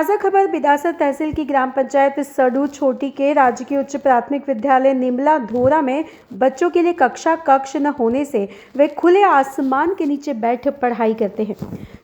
ताज़ा खबर बिदासर तहसील की ग्राम पंचायत सडू छोटी के राजकीय उच्च प्राथमिक विद्यालय निमला धोरा में बच्चों के लिए कक्ष न होने से वे खुले आसमान के नीचे बैठ पढ़ाई करते हैं।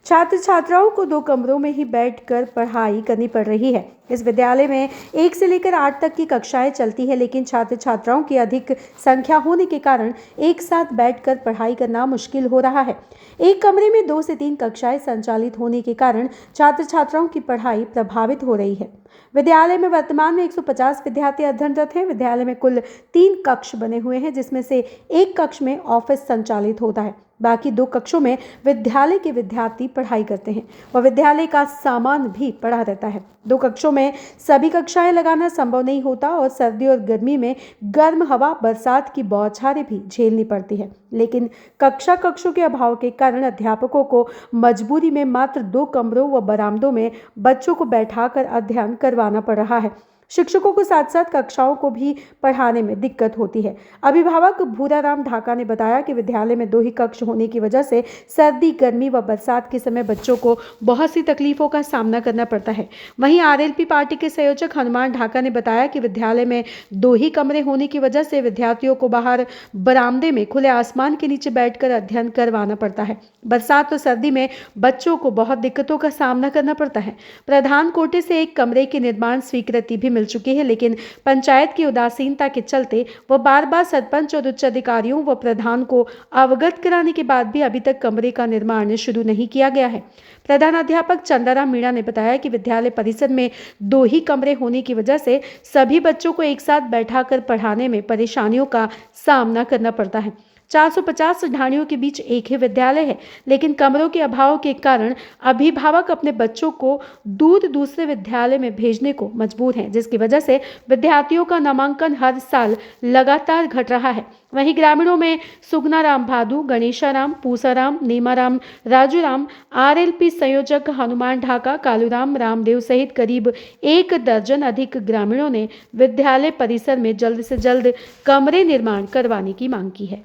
छात्र छात्राओं को 2 कमरों में ही बैठकर पढ़ाई करनी पड़ रही है। इस विद्यालय में 1 से लेकर 8 तक की कक्षाएं चलती है, लेकिन छात्र छात्राओं की अधिक संख्या होने के कारण एक साथ बैठकर पढ़ाई करना मुश्किल हो रहा है। एक कमरे में 2 से 3 कक्षाएं संचालित होने के कारण छात्र छात्राओं की पढ़ाई प्रभावित हो रही है। विद्यालय में वर्तमान में 150 विद्यार्थी अध्ययनरत हैं। विद्यालय में कुल 3 कक्ष बने हुए हैं, जिसमें से एक कक्ष में ऑफिस संचालित होता है। बाकी 2 कक्षों में विद्यालय के विद्यार्थी पढ़ाई करते हैं और विद्यालय का सामान भी पड़ा रहता है। 2 कक्षों में सभी कक्षाएं लगाना संभव नहीं होता और सर्दी और गर्मी में गर्म हवा, बरसात की बौछारें भी झेलनी पड़ती है। लेकिन कक्षों के अभाव के कारण अध्यापकों को मजबूरी में मात्र 2 कमरों व बरामदों में बच्चों को बैठाकर अध्ययन करवाना पड़ रहा है। शिक्षकों को साथ साथ कक्षाओं को भी पढ़ाने में दिक्कत होती है। अभिभावक भूराराम ढाका ने बताया कि विद्यालय में 2 ही कक्ष होने की वजह से सर्दी, गर्मी व बरसात के समय बच्चों को बहुत सी तकलीफों का सामना करना पड़ता है। वहीं आरएलपी पार्टी के संयोजक हनुमान ढाका ने बताया कि विद्यालय में 2 ही कमरे होने की वजह से विद्यार्थियों को बाहर बरामदे में खुले आसमान के नीचे बैठकर अध्ययन करवाना पड़ता है। बरसात और सर्दी में बच्चों को बहुत दिक्कतों का सामना करना पड़ता है। प्रधान कोटे से एक कमरे की निर्माण स्वीकृति भी मिल चुकी है, लेकिन पंचायत की उदासीनता के चलते वो बार-बार सरपंच और उच्च अधिकारियों व प्रधान को अवगत कराने के बाद भी अभी तक कमरे का निर्माण शुरू नहीं किया गया है। प्रधान अध्यापक चंदाराम मीणा ने बताया कि विद्यालय परिसर में 2 ही कमरे होने की वजह से सभी बच्चों को एक साथ बैठाकर पढ़ाने में परेशानियों का सामना करना पड़ता है। 450 ढाणियों के बीच एक ही विद्यालय है, लेकिन कमरों के अभाव के कारण अभिभावक अपने बच्चों को दूर दूसरे विद्यालय में भेजने को मजबूर हैं, जिसकी वजह से विद्यार्थियों का नामांकन हर साल लगातार घट रहा है। वहीं ग्रामीणों में सुगनाराम भादू, गणेशाराम, पूसाराम, नीमाराम, राजूराम, आरएलपी संयोजक हनुमान ढाका, कालूराम, रामदेव सहित करीब 1 दर्जन अधिक ग्रामीणों ने विद्यालय परिसर में जल्द से जल्द कमरे निर्माण करवाने की मांग की है।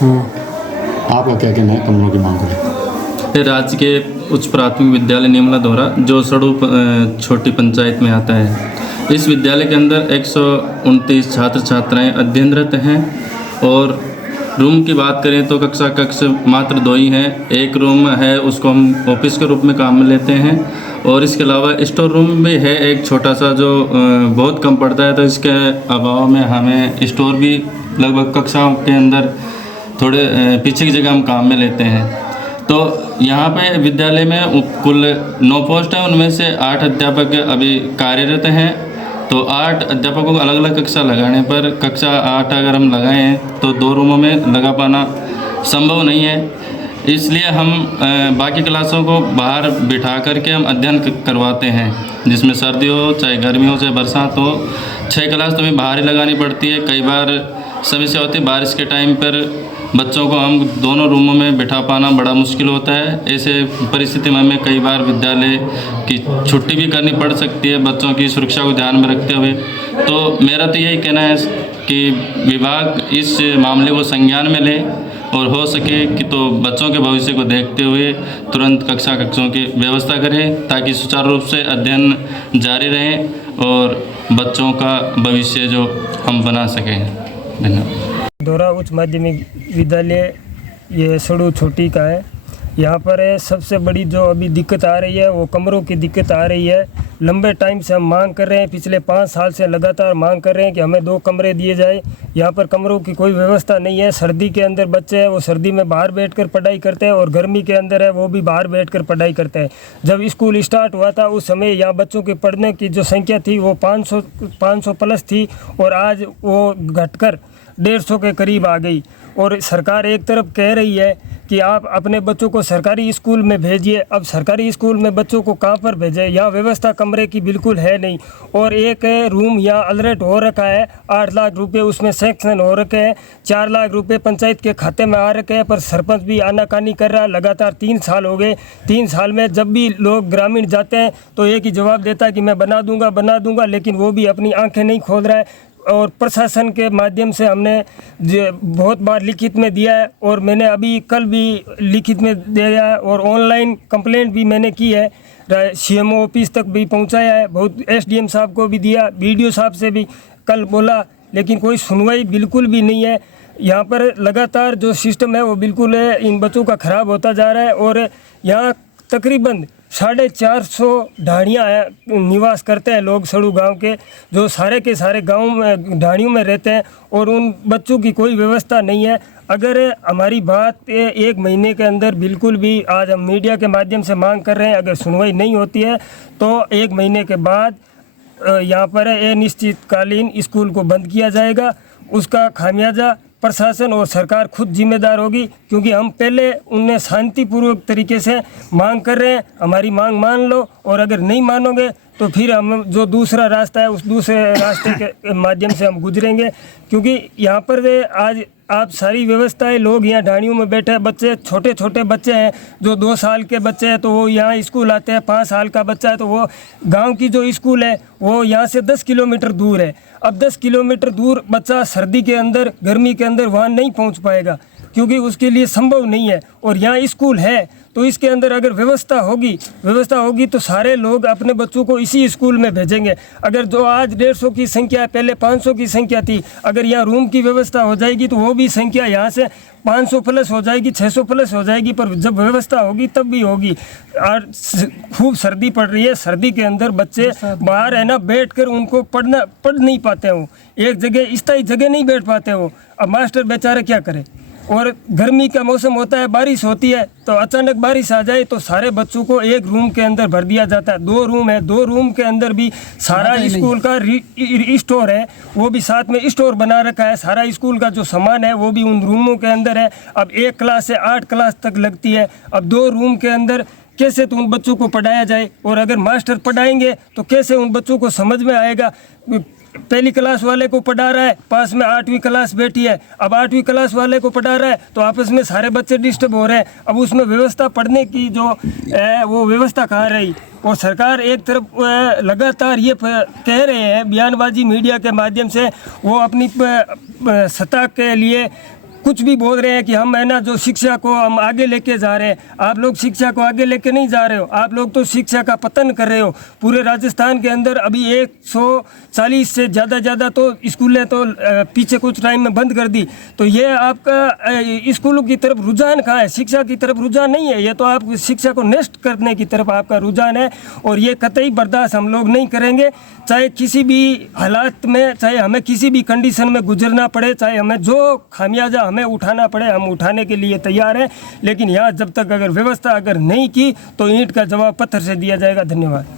आपका क्या कहना है कमरों की मांग को? राज्य के उच्च प्राथमिक विद्यालय निमला धोरा जो सड़ू छोटी पंचायत में आता है, इस विद्यालय के अंदर 129 छात्र छात्राएं अध्ययनरत हैं और रूम की बात करें तो कक्ष मात्र 2 ही हैं। एक रूम है, उसको हम ऑफिस के रूप में काम में लेते हैं और इसके अलावा स्टोर रूम भी है एक छोटा सा, जो बहुत कम पड़ता है, तो इसके अभाव में हमें स्टोर भी लगभग कक्षाओं के अंदर थोड़े पीछे की जगह हम काम में लेते हैं। तो यहाँ पे विद्यालय में कुल 9 पोस्ट हैं, उनमें से 8 अध्यापक अभी कार्यरत हैं। तो 8 अध्यापकों को अलग अलग कक्षा लगाने पर कक्षा 8 अगर हम लगाएं तो 2 रूमों में लगा पाना संभव नहीं है। इसलिए हम बाकी क्लासों को बाहर बिठा करके हम अध्ययन करवाते हैं, जिसमें सर्दी हो चाहे गर्मी हो चाहे बरसात हो। 6 क्लास तो हमें बाहर ही लगानी पड़ती है। कई बार समस्या होती है, बारिश के टाइम पर बच्चों को हम दोनों रूमों में बिठा पाना बड़ा मुश्किल होता है। ऐसे परिस्थिति में हमें कई बार विद्यालय की छुट्टी भी करनी पड़ सकती है, बच्चों की सुरक्षा को ध्यान में रखते हुए। तो मेरा तो यही कहना है कि विभाग इस मामले को संज्ञान में ले और हो सके कि तो बच्चों के भविष्य को देखते हुए तुरंत कक्षों की व्यवस्था करें, ताकि सुचारू रूप से अध्ययन जारी रहे और बच्चों का भविष्य जो हम बना सकें। धन्यवाद। धोरा उच्च माध्यमिक विद्यालय ये सड़ू छोटी का है। यहाँ पर सबसे बड़ी जो अभी दिक्कत आ रही है वो कमरों की दिक्कत आ रही है। लंबे टाइम से हम मांग कर रहे हैं, पिछले 5 साल से लगातार मांग कर रहे हैं कि हमें 2 कमरे दिए जाए। यहाँ पर कमरों की कोई व्यवस्था नहीं है। सर्दी के अंदर बच्चे हैं वो सर्दी में बाहर बैठकर पढ़ाई करते हैं और गर्मी के अंदर है वो भी बाहर बैठकर पढ़ाई करते हैं। जब स्कूल स्टार्ट हुआ था उस समय यहाँ बच्चों के पढ़ने की जो संख्या थी वो 500 प्लस थी और आज वो घटकर 150 के करीब आ गई। और सरकार एक तरफ कह रही है कि आप अपने बच्चों को सरकारी स्कूल में भेजिए। अब सरकारी स्कूल में बच्चों को कहाँ पर भेजें? यहाँ व्यवस्था कमरे की बिल्कुल है नहीं। और एक रूम यहाँ अलर्ट हो रखा है, 8 लाख रुपए उसमें सैंक्शन हो रखे हैं, 4 लाख रुपए पंचायत के खाते में आ रखे हैं, पर सरपंच भी आनाकानी कर रहा है। लगातार 3 साल हो गए। 3 साल में जब भी लोग ग्रामीण जाते हैं तो एक ही जवाब देता है कि मैं बना दूंगा, लेकिन वो भी अपनी आंखें नहीं खोल रहा है। और प्रशासन के माध्यम से हमने बहुत बार लिखित में दिया है और मैंने अभी कल भी लिखित में दिया है और ऑनलाइन कंप्लेंट भी मैंने की है। CMO ऑफिस तक भी पहुंचाया है, बहुत SDM साहब को भी दिया, BDO साहब से भी कल बोला, लेकिन कोई सुनवाई बिल्कुल भी नहीं है। यहाँ पर लगातार जो सिस्टम है वो बिल्कुल इन बच्चों का ख़राब होता जा रहा है और यहाँ तकरीबन 450 ढाणियाँ निवास करते हैं लोग सड़ू गांव के, जो सारे के सारे गांव में ढाणियों में रहते हैं और उन बच्चों की कोई व्यवस्था नहीं है। अगर हमारी बात 1 महीने के अंदर बिल्कुल भी, आज हम मीडिया के माध्यम से मांग कर रहे हैं, अगर सुनवाई नहीं होती है तो 1 महीने के बाद यहाँ पर अनिश्चितकालीन स्कूल को बंद किया जाएगा। उसका खामियाजा प्रशासन और सरकार खुद जिम्मेदार होगी, क्योंकि हम पहले उन्हें शांतिपूर्वक तरीके से मांग कर रहे हैं, हमारी मांग मान लो, और अगर नहीं मानोगे तो फिर हम जो दूसरा रास्ता है उस दूसरे रास्ते के माध्यम से हम गुजरेंगे। क्योंकि यहाँ पर आज आप सारी व्यवस्थाएं, लोग यहाँ ढाणियों में बैठे हैं, बच्चे छोटे छोटे बच्चे हैं, जो 2 साल के बच्चे हैं तो वो यहाँ स्कूल आते हैं, 5 साल का बच्चा है तो वो गांव की जो स्कूल है वो यहाँ से 10 किलोमीटर दूर है। अब 10 किलोमीटर दूर बच्चा सर्दी के अंदर, गर्मी के अंदर वहाँ नहीं पहुँच पाएगा, क्योंकि उसके लिए संभव नहीं है। और यहाँ स्कूल है तो इसके अंदर अगर व्यवस्था होगी तो सारे लोग अपने बच्चों को इसी स्कूल में भेजेंगे। अगर जो आज 150 की संख्या है, पहले 500 की संख्या थी, अगर यहाँ रूम की व्यवस्था हो जाएगी तो वो भी संख्या यहाँ से 500 प्लस हो जाएगी, 600 प्लस हो जाएगी। पर जब व्यवस्था होगी तब भी होगी। और खूब सर्दी पड़ रही है, सर्दी के अंदर बच्चे बाहर है ना बैठ कर उनको पढ़ नहीं पाते हो, एक जगह स्थायी जगह नहीं बैठ पाते हो। अब मास्टर बेचारे क्या करें। और गर्मी का मौसम होता है, बारिश होती है, तो अचानक बारिश आ जाए तो सारे बच्चों को एक रूम के अंदर भर दिया जाता है। 2 रूम है, 2 रूम के अंदर भी सारा स्कूल का स्टोर है, वो भी साथ में स्टोर बना रखा है। सारा स्कूल का जो सामान है वो भी उन रूमों के अंदर है। अब 1 क्लास से 8 क्लास तक लगती है। अब 2 रूम के अंदर कैसे तो उन बच्चों को पढ़ाया जाए, और अगर मास्टर पढ़ाएंगे तो कैसे उन बच्चों को समझ में आएगा। पहली क्लास वाले को पढ़ा रहा है, पास में 8वीं क्लास बैठी है, अब 8वीं क्लास वाले को पढ़ा रहा है तो आपस में सारे बच्चे डिस्टर्ब हो रहे हैं। अब उसमें व्यवस्था पढ़ने की जो है वो व्यवस्था कहाँ रही। और सरकार एक तरफ लगातार ये कह रहे हैं, बयानबाजी मीडिया के माध्यम से वो अपनी सत्ता के लिए कुछ भी बोल रहे हैं कि हम है ना जो शिक्षा को हम आगे लेके जा रहे हैं। आप लोग शिक्षा को आगे लेके नहीं जा रहे हो, आप लोग तो शिक्षा का पतन कर रहे हो। पूरे राजस्थान के अंदर अभी 140 से ज़्यादा तो स्कूलें तो पीछे कुछ टाइम में बंद कर दी। तो ये आपका स्कूलों की तरफ रुझान कहाँ है, शिक्षा की तरफ रुझान नहीं है। ये तो आप शिक्षा को नष्ट करने की तरफ आपका रुझान है, और ये कतई बर्दाश्त हम लोग नहीं करेंगे। चाहे किसी भी हालात में, चाहे हमें किसी भी कंडीशन में गुजरना पड़े, चाहे हमें जो खामियाजा हमें उठाना पड़े, हम उठाने के लिए तैयार हैं। लेकिन यहाँ जब तक अगर व्यवस्था अगर नहीं की तो ईंट का जवाब पत्थर से दिया जाएगा। धन्यवाद।